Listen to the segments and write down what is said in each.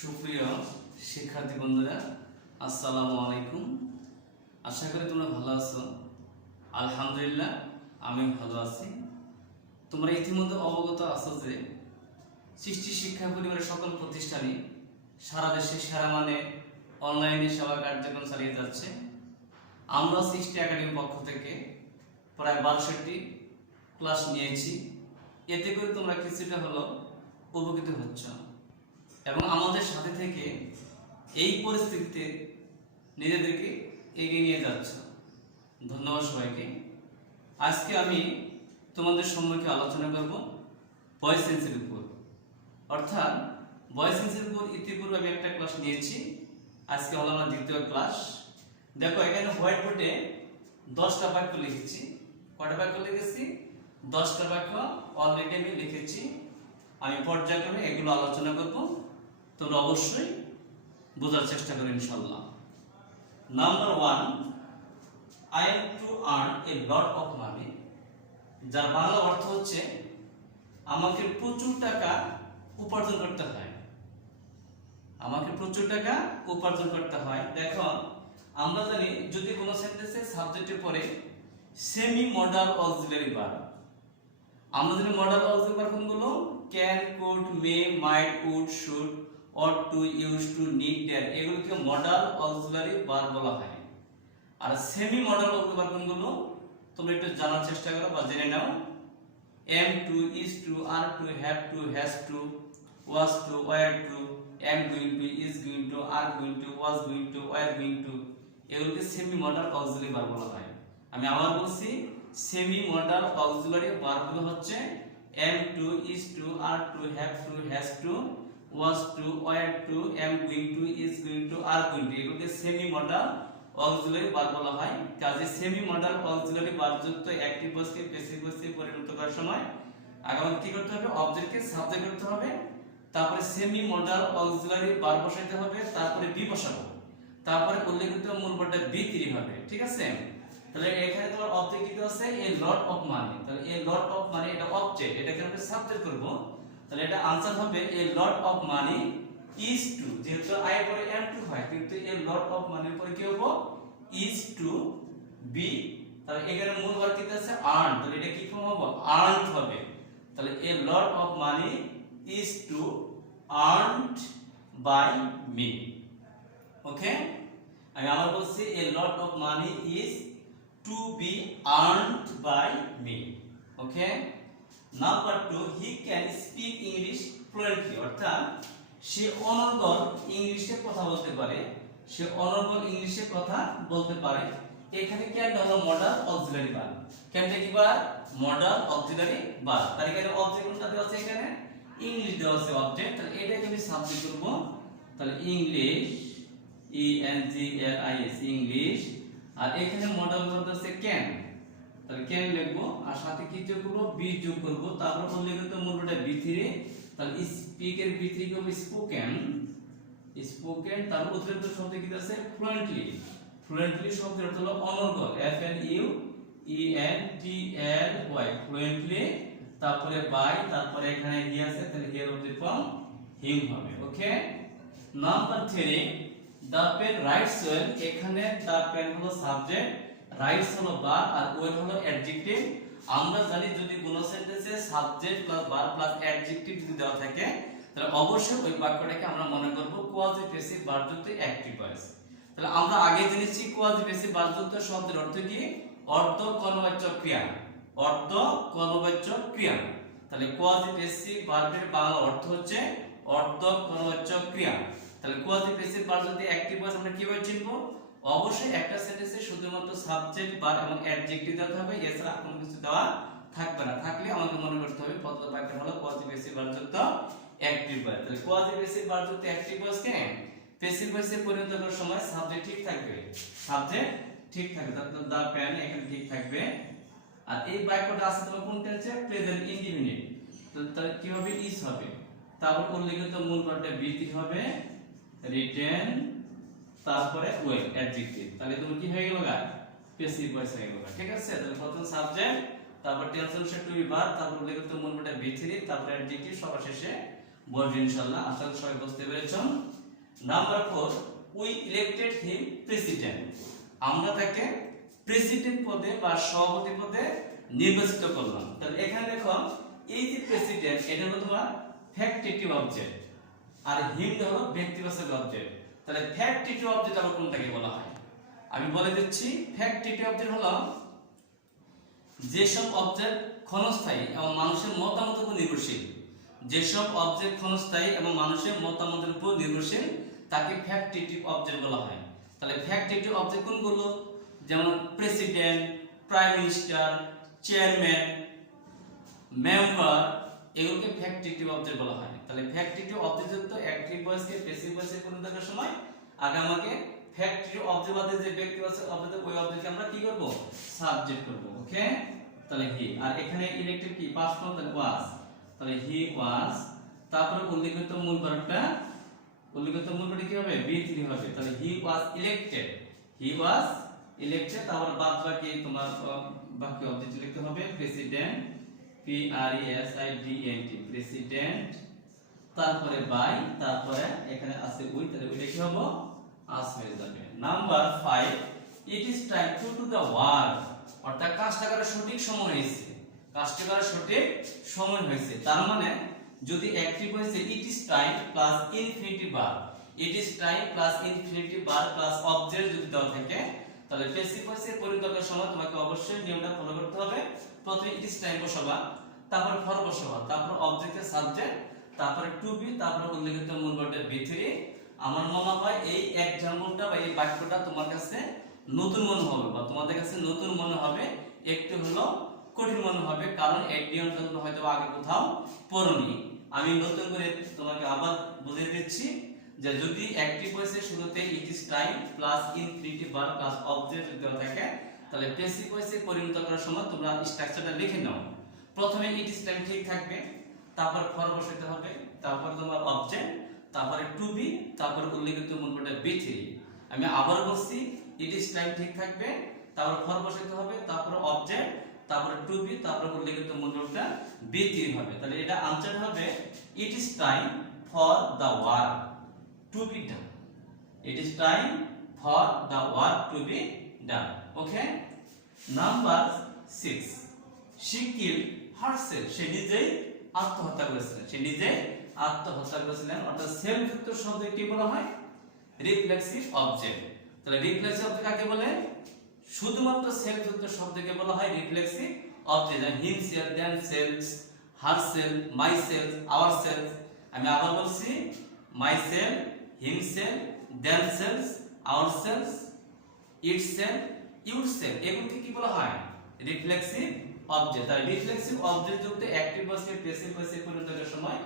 সুপ্রিয় শিক্ষার্থী বন্ধুরা, আসসালামু আলাইকুম। আশা করি তোমরা ভালো আছো। আলহামদুলিল্লাহ, আমি ভালো আছি। তোমরা ইতিমধ্যে অবগত আছো যে সৃষ্টি শিক্ষা পরিবারের সকল প্রতিষ্ঠানই সারা দেশে সেরা মানে অনলাইনে সেবা কার্যক্রম চালিয়ে যাচ্ছে। আমরা সৃষ্টি একাডেমির পক্ষ থেকে প্রায় 12টি ক্লাস নিয়েছি। এতে করে তোমরা কিছুটা হলো উপকৃত হচ্ছ এবং আমাদের সাথে থেকে এই পরিস্থিতিতে নিজেদেরকে এগিয়ে নিয়ে যাচ্ছ। ধন্যবাদ সবাইকে। আজকে আমি তোমাদের সম্মুখে আলোচনা করব ভয়েস সেন্সের উপর, অর্থাৎ ভয়েস সেন্সের উপর ইতিপূর্বে আমি একটা ক্লাস নিয়েছি। আজকে হলো আমার দ্বিতীয় ক্লাস। দেখো, এখানে হোয়াইট বোর্ডে 10টা বাক্য লিখেছি। কয়টা বাক্য লিখেছি? 10টা বাক্য অলরেডি আমি লিখেছি। আমি পর্যায়ক্রমে এগুলো আলোচনা করব, তোমরা অবশ্যই বোঝার চেষ্টা করো ইনশাআল্লাহ। Number 1, I am to earn a lot of money, যার বাংলা অর্থ হচ্ছে আমাকে প্রচুর টাকা উপার্জন করতে হয়। আমাকে প্রচুর টাকা উপার্জন করতে হয়। দেখো, আমরা জানি যদি কোনো সেন্টেন্সে সাবজেক্টের পরে সেমি মডাল অক্সিলারি ভার্ব, আমরা জানি মডাল অক্সিলারি ভার্ব কোনগুলো? Can, could, may, might, would, should, ought to, use to, need, dare, এগুলোকে মডাল অক্সিলারি ভার্ব বলা হয়। আর সেমি মডাল অক্সিলারি ভার্ব কোনগুলো তোমরা একটু জানার চেষ্টা করো বা জেনে নাও। Am to, is to, are to, have to, has to, was to, were to, am going to, is going to, are going to, was going to, were going to, এগুলোকে সেমি মডাল অক্সিলারি ভার্ব বলা হয়। আমি আবার বলছি, semi modal auxiliary ভার্বগুলো হচ্ছে am to, is to, are to, have to, has to, was to, were to, am going to, is going to, are going to, এগুলোকে semi modal auxiliary verb বলা হয়। কাজে সেমি মডাল অক্সিলারি ভার্ব যুক্ত active ভয়েসকে passive ভয়েসে পরিণত করার সময় আগে আমাদের কি করতে হবে? অবজেক্টকে সাবজেক্ট করতে হবে, তারপরে সেমি মডাল অক্সিলারি ভার্ব বসাইতে হবে, তারপরে বি বসাবো, তারপরে উল্লেখিত মূল ভার্বটা বি তৈরি হবে। ঠিক আছে? তাহলে এখানে তোমার অবজেক্ট কি আছে? এ লট অফ মানি। তাহলে এ লট অফ মানি এটা অবজেক্ট, এটাকে আমরা সাবজেক্ট করব। তাহলে এটা आंसर হবে a lot of money is to, যেহেতু আই এর পরে এম টু হয়, কিন্তু এ লট অফ মানির পরে কি হবে? Is to be. তাহলে এখানে মূল ভার্ব কি আছে? আর্ন। তাহলে এটা কি ফর্ম হবে? আর্নড হবে। তাহলে a lot of money is to earned by me. Okay, আমি আবার বলছি, a lot of money is to be earned by me. Okay, number 2, he can speak English fluently, অর্থাৎ সে অনর্গল ইংলিশে কথা বলতে পারে। সে অনর্গল ইংলিশে কথা বলতে পারে। এখানে ক্যান হলো মডাল অক্সিলারি ভার্ব। ক্যানটা কি ভার্ব? Modal auxiliary verb. তার এখানে অবজেক্ট কোনটা দেওয়া আছে? এখানে ইংলিশ দেওয়া আছে অবজেক্ট। তাহলে এটাকে আমি সাবজেক্ট করব। তাহলে English, E N G L I S, English. আর এখানে মডাল ভার্ব আছে ক্যান। তাহলে ক্যান লিখবো, আর সাথে কি যোগ করব? বি যোগ করব। তারপর উল্লেখিত মূল ভার্বটা বি3। তাহলে স্পিক এর বি3 কি হবে? স্পোকেন। স্পোকেন। তারপর উল্লেখিত শব্দ কি আছে? ফ্লুয়েন্টলি। ফ্লুয়েন্টলি শব্দের অর্থ হলো অনর্গল, F N U E N T L Y, fluently. তারপরে বাই, তারপরে এখানে হি আছে, তাহলে হি এর অবজেক্ট ফর্ম হিম হবে। ওকে, নাম্বার 3, দা পেন রাইটস ওয়েল। এখানে দা পেন হলো সাবজেক্ট, রাইটস হলো ভার্ব, আর ওয়েল হলো অ্যাডজেক্টিভ। আমরা জানি যদি কোনো সেন্টেন্সে subject plus verb plus adjective যদি দেওয়া থাকে, তাহলে অবশ্যই ওই বাক্যটাকে আমরা মনে করব কোয়াজি প্যাসিভ ভার্ব যুক্ত অ্যাক্টিভ ভয়েস। তাহলে আমরা আগে জেনেছি কোয়াজি প্যাসিভ ভার্ব যুক্ত শব্দের অর্থ কি? অর্ধ কর্মবাচ্য ক্রিয়া। অর্ধ কর্মবাচ্য ক্রিয়া। তাহলে কোয়াজি প্যাসিভ ভার্বের বাংলা অর্থ হচ্ছে অর্ধ কর্মবাচ্য ক্রিয়া। তাহলে কোয়াজি প্যাসিভ ভার্ব যদি অ্যাক্টিভ ভয়েস আমরা কিভাবে চিনবো? অবশ্যই একটা সেন্টেন্সে শুধুমাত্র সাবজেক্ট ভার্ব এবং অ্যাডজেক্টিভ দেওয়া হবে, এছাড়া কোনো কিছু দেওয়া থাকবে না। থাকলে আমাদের মনে করতে হবে প্রথম বাক্য হলো কোয়াজি প্যাসিভ ভার্ব যুক্ত অ্যাক্টিভ ভয়েস। তাহলে কোয়াজি প্যাসিভ ভার্ব যুক্ত অ্যাক্টিভ ভয়েসকে প্যাসিভ ভয়েসে পরিণত করার সময় সাবজেক্ট ঠিক থাকবে, সাবজেক্ট ঠিক থাকবে, তাহলে দা পেন এখানে ঠিক থাকবে। আর এই বাক্যটা আছে তোমার কোন টেন্সে? Present indefinite. তাহলে কি হবে? ইজ হবে। তারপর উল্লেখিত মূল ভার্বটা বিটি হবে, রিটেন, তারপরে ওয়েল অ্যাডজেক্টিভ। তাহলে তুমি কি হয়ে গেল? প্যাসিভ ভয়েস হয়ে গেল। ঠিক আছে? তাহলে প্রথম সাবজেক্ট, তারপর টেন্স টু বি ভার্ব, তারপর উল্লেখিত মূল ভার্বটা বি3, তারপর অ্যাডজেক্টিভ, সবার শেষে বলবো ইনশাআল্লাহ। আশা করি সবাই বুঝতে পেরেছেন। Number 4, we elected him president. আমরা তাকে প্রেসিডেন্ট পদে বা সভাপতি পদে নির্বাচিত করলাম। তাহলে এখানে দেখো এই যে প্রেসিডেন্ট এটা হলো তোমার ফ্যাক্টিটিভ অবজেক্ট, আর হিম হলো ব্যক্তিবাচক অবজেক্ট। তাহলে ফ্যাক্টিটিভ অবজেক্ট আবার কোনটাকে বলা হয় আমি বলে দিচ্ছি। ফ্যাক্টিটিভ অবজেক্ট হলো যেসব অবজেক্ট ক্ষণস্থায়ী এবং মানুষের মতামতের উপর নির্ভরশীল। যেসব অবজেক্ট ক্ষণস্থায়ী এবং মানুষের মতামতের উপর নির্ভরশীল তাকে ফ্যাক্টিটিভ অবজেক্ট বলা হয়। তাহলে ফ্যাক্টিটিভ অবজেক্ট কোনগুলো? যেমন president, prime minister, chairman, member, এগুলোকে ফ্যাক্টিটিভ অবজেক্ট বলা হয়। তাহলে ফ্যাক্টিটিভ অবজেক্ট যুক্ত অ্যাক্টিভ ভয়েসকে প্যাসিভ ভয়েসে পরিণত করার সময় আগে আমাকে ফ্যাক্টিটিভ অবজেক্ট বাদে যে ব্যক্তিবাচক অবজেক্ট ওই অবজেক্টকে আমরা কি করব? সাবজেক্ট করব। ওকে, তাহলে হি, আর এখানে ইলেক্টেড কি পাস্ট ফর্ম, তাহলে ওয়াজ। তাহলে হি ওয়াজ, তারপরে উল্লেখিত মূল ভার্বটা, উল্লেখিত মূল ভার্বটা কি হবে? be3 হবে। তাহলে হি was elected, he was elected. তারপর বাদ বাকি তোমার বাকি অবজেক্ট লিখতে হবে প্রেসিডেন্ট, PRESIDENT, প্রেসিডেন্ট, তারপরে বাই, তারপরে এখানে আছে উই, তাহলে উইটা কি হবে? আস হয়ে যাবে। Number 5, it is time to do the work. অর্থাৎ কাজটা করার সঠিক সময় হয়েছে, কাজটা করার সঠিক সময় হয়েছে। তার মানে যদি অ্যাক্টিভ হয়েছে ইট is time plus infinitive verb, it is time plus infinitive verb plus object যদি দেওয়া থাকে, তাহলে প্যাসিভ ভয়েসে পরিণত করার সময় তোমাকে অবশ্যই নিয়মটা ফলো করতে হবে। প্রথমে ইট ইজ টাইম বসাবা, তারপর ফর বসাবা, তারপর অবজেক্টের সাবজেক্ট, তারপরে টু বি, তারপর উল্লেখিত মূল ভার্বের be3। আমার মনে হয় এই এক্সাম্পলটা বা এই বাক্যটা তোমার কাছে নতুন মনে হবে বা তোমাদের কাছে নতুন মনে হবে, একটু হলো কঠিন মনে হবে, কারণ এই নিয়মটা তোমরা হয়তো আগে কোথাও পড়োনি। আমি নতুন করে তোমাকে আবার বুঝিয়ে দিচ্ছি যে যদি অ্যাক্টিভ ভয়েসে শুরুতে ইট is time plus infinitive verb plus object দেওয়া থাকে, তাহলে প্যাসিভ ভয়েসে পরিণত করার সময় তোমরা স্ট্রাকচারটা লিখে নাও। প্রথমে ইট ইজ টাইম ঠিক থাকবে, তারপর ফর বসাতে হবে, তারপর তোমার অবজেক্ট, তারপরে টু বি, তারপর উল্লেখিত মূল ভার্বটা be3। আমি আবার বলছি, ইট ইজ টাইম ঠিক থাকবে, তারপর ফর বসাতে হবে, তারপর অবজেক্ট, তারপর টু বি, তারপর উল্লেখিত মূল ভার্বটা be3 হবে। তাহলে এটা আনসার হবে it is time for the work to be done, it is time for the work to be done. Okay, number 6, she killed herself, সে নিজেই আত্মহত্যা করেছিলেন, সে নিজে আত্মহত্যা করেছিলেন। অর্থাৎ সেলফ যুক্ত শব্দ কি বলা হয়? Reflexive object. তাহলে রিফ্লেক্সিভ অবজেক্ট কাকে বলে? শুধুমাত্র সেলফ যুক্ত শব্দকে বলা হয় reflexive object. Himself, themself, herself, myself, ourself. আমি আবার বলছি, myself, himself, themself, ourself, itself, yourself, এগুলোকে কি বলা হয়? Reflexive object. তাই রিফ্লেক্সিভ অবজেক্ট যুক্ত অ্যাক্টিভ ভয়েসে প্যাসিভ ভয়েসে পরিণত করার সময়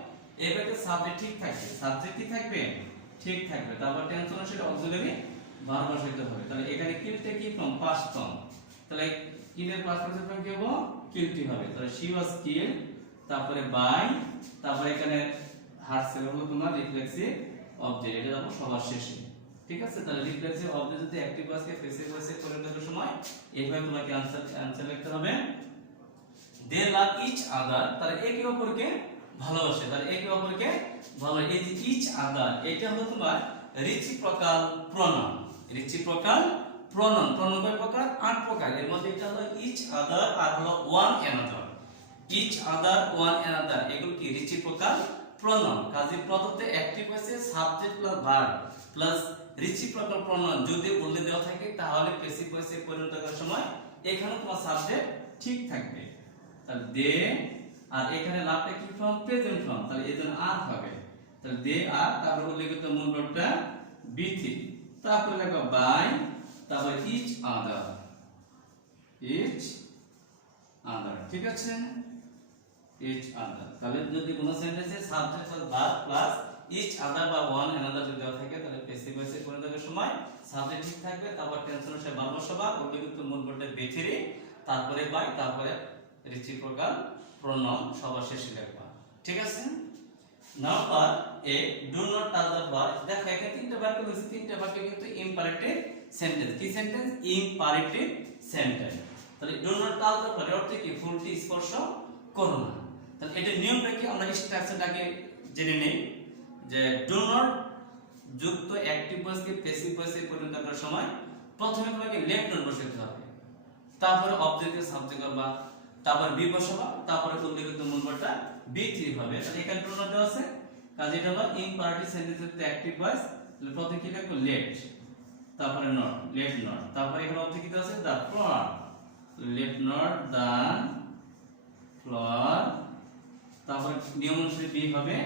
এবারে সাবজেক্ট ঠিক থাকবে, সাবজেক্ট কি থাকবে? ঠিক থাকবে। তারপর টেনশন সেটা অক্সিলারি ভার্ব বসাইতে হবে। তাহলে এখানে কিলতে কি ফর্ম? Past form. তাহলে কিলের পাস্ট ফর্ম কি হবে? কিলটি হবে। তাহলে শি ওয়াজ কিল, তারপরে বাই, তারপরে এখানে হারসেলফ হলো তোমার রিফ্লেক্সিভ অবজেক্ট, এটা যাবো সবার শেষে। ঠিক আছে, তাহলে রিফ্লেক্সিভ অবজেক্ট যদি অ্যাক্টিভ ভয়েসকে প্যাসিভ ভয়েসে পরিণত করার সময় এইভাবে তোমাকে আনসার লিখতে হবে। দে লাভ ইচ আদার, তাহলে একে অপরকে ভালোবাসে। তাহলে একে অপরকে ভালো, এই যে ইচ আদার এটা হলো তোমার reciprocal pronoun. Reciprocal pronoun, pronoun কয় প্রকার? 8 প্রকার। এর মধ্যে এটা হলো ইচ আদার আর হলো one another. Each other, one another, এগুলো কি রেসিপ্রোকাল প্রনাউন। কাজে প্রদত্তে অ্যাক্টিভ ভয়েসে subject plus verb plus reciprocal pronoun যদি বলে দেওয়া থাকে, তাহলে প্যাসিভ ভয়েসে পরিণত করার সময় এখানে তোমার সাবজেক্ট ঠিক থাকবে। তাহলে দে, আর এখানে লাভটা কি ফর্ম? Present form. তাহলে এজন্য আর হবে। তাহলে দে আর, তারপর উল্লেখিত মূল ভার্বটা be3, তারপর লেখো বাই, তারপর ইচ আদার, ইচ আদার। ঠিক আছে, ইচ আদার। তাহলে যদি কোনো সেন্টেন্সে subject plus verb plus each other বা ওয়ান অ্যানাদার যদি দেওয়া থাকে, তাহলে প্যাসিভ ভয়েসে পরিণত করার সময় সাবজেক্ট ঠিক থাকবে, তারপর টেনশন সে ভার্ব বসাবা, উল্লেখিত মূল ভার্বটা be3, তারপরে বাই, তারপরে রেসিপ্রোকাল প্রনাউন সবার শেষে লিখবা। ঠিক আছে, number 8, do not touch the verb. দেখো এখানে তিনটা বাক্য লিখছি, তিনটা বাক্য কিন্তু ইম্পারেটিভ সেন্টেন্স। কি সেন্টেন্স? Imperative sentence. তাহলে do not touch the verb অর্থ কি? ফুলটি স্পর্শ করো না। তাহলে এটা নিয়মটা কি? আমরা স্ট্রাকচারটাকে জেনে নেই যে ডু নট যুক্ত অ্যাক্টিভ ভয়েসকে প্যাসিভ ভয়েসে পরিণত করার সময় প্রথমে তোমাকে লেফট নোট বসাতে হবে, তারপরে অবজেক্টকে সাবজেক্ট করবা, তারপর বি বসাবা, তারপরে উল্লেখিত মূল ভার্বটা বি3 হবে। তাহলে এখানে ডু নট দেওয়া আছে, কাজে এটা হলো ইম্পারেটিভ সেন্টেন্সের অ্যাক্টিভ ভয়েস। তাহলে প্রথমে কি লিখবো লেট, তারপরে নট, লেট নট, তারপরে এখানে অবজেক্ট কি দেওয়া আছে the floor, let not the floor, তারপরে নিয়ম অনুসারে বি হবে,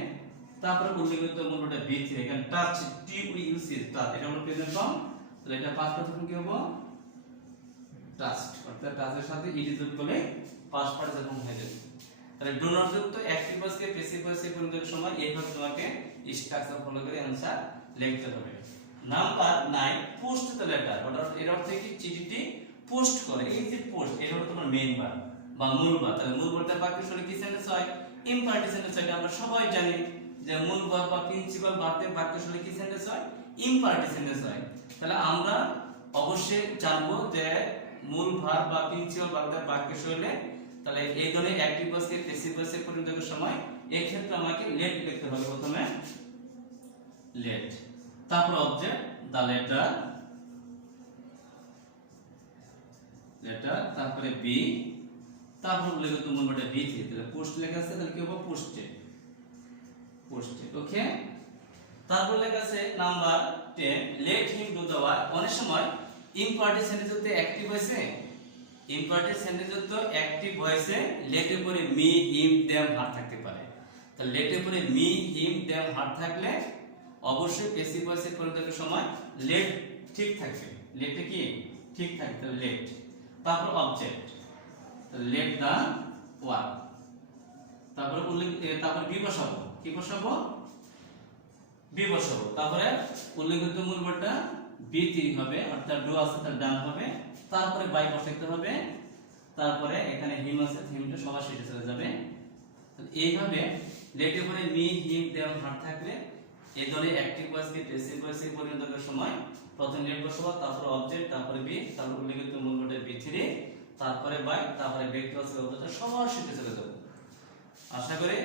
তারপরে উল্লেখিত মূল ভার্বটা বি3। এখানে touch T U U C touch, এটা হলো প্রেজেন্ট ফর্ম। তাহলে এটা পাস্ট পারফেক্ট কি হবে টাচড, অর্থাৎ টাচের সাথে ইট যোগ করলে পাস্ট পার্টিসিপল হয়ে যাবে। তাহলে ডু নট যুক্ত অ্যাক্টিভ ভয়েসকে প্যাসিভ ভয়েসে পরিণত করার সময় এইভাবে তোমাকে স্ট্রাকচার ফলো করে অ্যানসার লিখতে হবে। নাম্বার 9 পোস্ট দ্য লেটার, এর অর্থ কি চিঠিটি পোস্ট করে। এই যে পোস্ট, এটা হলো তোমার মেইন ভার্ব বা মূল ভার্ব। তাহলে মূল ভার্বটা বাক্যে আসলে কি সেন্টেন্স হয় ইম্পারেটিভ সেন্টেন্স হয়। আমরা সবাই জানি যে মূল ভার্ব বা প্রিন্সিপাল ভার্বের বাক্যে আসলে কি সেন্টেন্স হয় ইম্পারেটিভ সেন্টেন্স হয়। তাহলে আমরা অবশ্যই জানবো যে মূল ভার্ব বা প্রিন্সিপাল ভার্বের বাক্যে শৈলে তাহলে এই ধরনের অ্যাক্টিভ ভয়েসকে প্যাসিভ ভয়েসে পরিণত করার সময় এই ক্ষেত্রে আমাকে লেট লিখতে হবে। প্রথমে লেট, তারপর অবজেক্ট দা লেটার, লেটার, তারপরে বি, তারপর উল্লেখিত মূল ভার্বটা বি3। তাহলে পোস্ট লেখা আছে, তাহলে কি হবে পোস্টেড, পোস্টেড। ওকে, তারপর লেখা আছে number 10 let him do the work. অনেক সময় ইম্পারেটিভ সেন্টেন্স হতে অ্যাক্টিভ ভয়েসে, ইম্পারেটিভ সেন্টেন্স হতে অ্যাক্টিভ ভয়েসে লেটের পরে মি হিম দেম হার থাকতে পারে। তাহলে লেটের পরে মি হিম দেম হার থাকলে অবশ্যই প্যাসিভ ভয়েসে পরিণত করার সময় লেট ঠিক থাকবে, লেটে কি ঠিক থাকবে। তাহলে লেট, তারপর অবজেক্ট লেট দা ওয়ার্ক, তারপরে তারপর বি বসাবো, কি বসাবো বি বসাবো, তারপরে উল্লেখিত মূল ভার্বটা বি3 হবে, অর্থাৎ ডু আছে তার ডান হবে, তারপরে বাই বসাইতে হবে, তারপরে এখানে হিম আছে, হিমটা সবার শেষে চলে যাবে। এইভাবে লেটের পরে মি হিম দেম হার থাকলে এই ধরনের অ্যাক্টিভ ভয়েসকে প্যাসিভ ভয়েসে পরিণত করার সময় প্রথমে লেট বসাবো, তারপর অবজেক্ট, তারপরে বি, তারপর উল্লেখিত মূল ভার্বটা বি3, তারপরে বাই, তারপরে ব্যক্তি আছে অবস্থা সবার শেষে চলে যাবে। আশা করি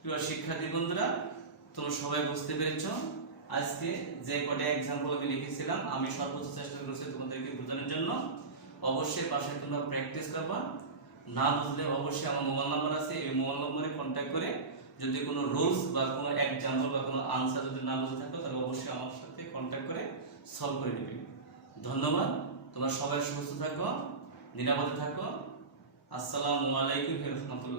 প্রিয় শিক্ষার্থী বন্ধুরা তোমরা সবাই বুঝতে পেরেছো। আজকে যে কটা एग्जांपल আমি লিখেছিলাম আমি সর্বোচ্চ চেষ্টা করেছি তোমাদেরকে বোঝানোর জন্য। অবশ্যই বাসায় তোমরা প্র্যাকটিস করবা, না বুঝলে অবশ্যই আমার মোবাইল নাম্বার আছে, এই মোবাইল নম্বরে কন্টাক্ট করে যদি কোনো রুলস বা কোনো एग्जांपल বা কোনো आंसर যদি না বুঝে থাকো তাহলে অবশ্যই আমার সাথে কন্টাক্ট করে সলভ করে নেবে। ধন্যবাদ, তোমরা সবাই সুস্থ থাকো, নিরাপদে থাকো। আসসালামু আলাইকুম ওয়া রাহমাতুল্লাহ।